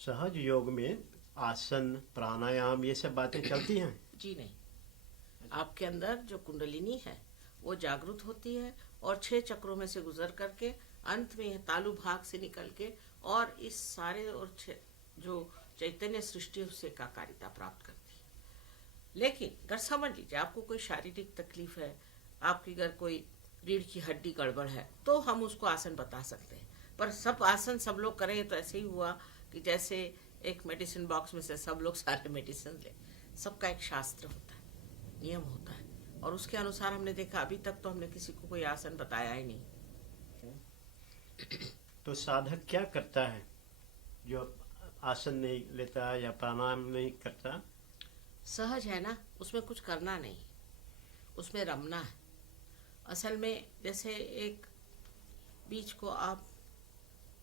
सहज योग में आसन प्राणायाम ये सब बातें चलती हैं? जी नहीं। आपके अंदर जो कुंडलिनी है वो जागृत होती है और 6 चक्रों में से गुजर करके अंत में यह तालु भाग से निकल के और इस सारे और जो चैतन्य सृष्टि उससे एकाकारिता प्राप्त करती है। लेकिन अगर समझ लीजिए आपको कोई शारीरिक तकलीफ है, आपकी अगर कोई रीढ़ की हड्डी गड़बड़ है, तो हम उसको आसन बता सकते हैं। पर सब आसन सब लोग करें तो ऐसे ही हुआ कि जैसे एक मेडिसिन बॉक्स में से सब लोग सारे मेडिसिन ले। सबका एक शास्त्र होता है, नियम होता है, और उसके अनुसार हमने देखा अभी तक तो हमने किसी को कोई आसन बताया ही नहीं। तो साधक क्या करता है जो आसन नहीं लेता या प्राणायाम नहीं करता? सहज है ना, उसमें कुछ करना नहीं, उसमें रमना है। असल में जैसे एक बीज को आप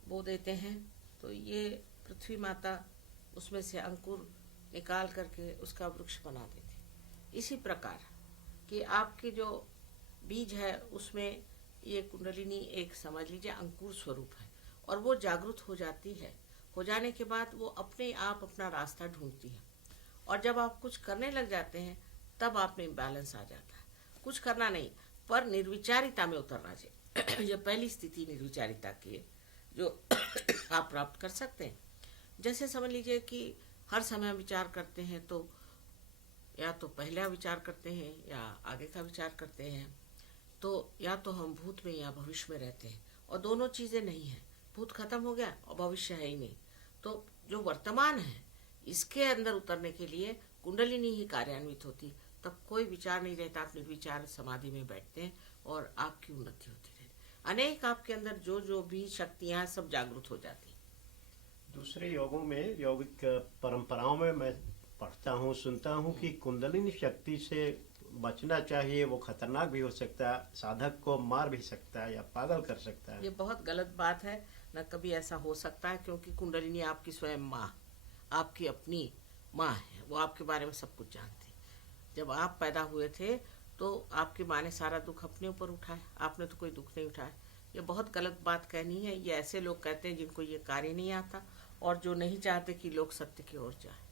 बो देते हैं तो ये पृथ्वी माता उसमें से अंकुर निकाल करके उसका वृक्ष बना देती। इसी प्रकार कि आपके जो बीज है उसमें ये कुंडलिनी एक समझ लीजिए अंकुर स्वरूप है, और वो जागृत हो जाती है। हो जाने के बाद वो अपने आप अपना रास्ता ढूंढती है, और जब आप कुछ करने लग जाते हैं तब आप में बैलेंस आ जाता है। कुछ करना नहीं, पर निर्विचारिता में उतरना चाहिए। ये पहली स्थिति निर्विचारिता की है जो आप प्राप्त कर सकते हैं। जैसे समझ लीजिए कि हर समय विचार करते हैं तो या तो पहला विचार करते हैं या आगे का विचार करते हैं, तो या तो हम भूत में या भविष्य में रहते हैं, और दोनों चीज़ें नहीं हैं। भूत खत्म हो गया और भविष्य है ही नहीं। तो जो वर्तमान है इसके अंदर उतरने के लिए कुंडलिनी ही कार्यान्वित होती, तब कोई विचार नहीं रहता। आप निर्विचार समाधि में बैठते हैं और आपकी उन्नति होती रहती। अनेक आपके अंदर जो जो भी शक्तियाँ सब जागृत हो जाती। दूसरे योगों में, यौगिक परंपराओं में मैं पढ़ता हूँ, सुनता हूँ कि कुंडलिनी शक्ति से बचना चाहिए, वो खतरनाक भी हो सकता है, साधक को मार भी सकता है या पागल कर सकता है। ये बहुत गलत बात है। न कभी ऐसा हो सकता है, क्योंकि कुंडलिनी आपकी स्वयं माँ, आपकी अपनी माँ है। वो आपके बारे में सब कुछ जानती है। जब आप पैदा हुए थे तो आपकी माँ ने सारा दुख अपने ऊपर उठाया, आपने तो कोई दुख नहीं उठाया। ये बहुत गलत बात कहनी है। ये ऐसे लोग कहते हैं जिनको ये कार्य नहीं आता और जो नहीं चाहते कि लोग सत्य की ओर जाए।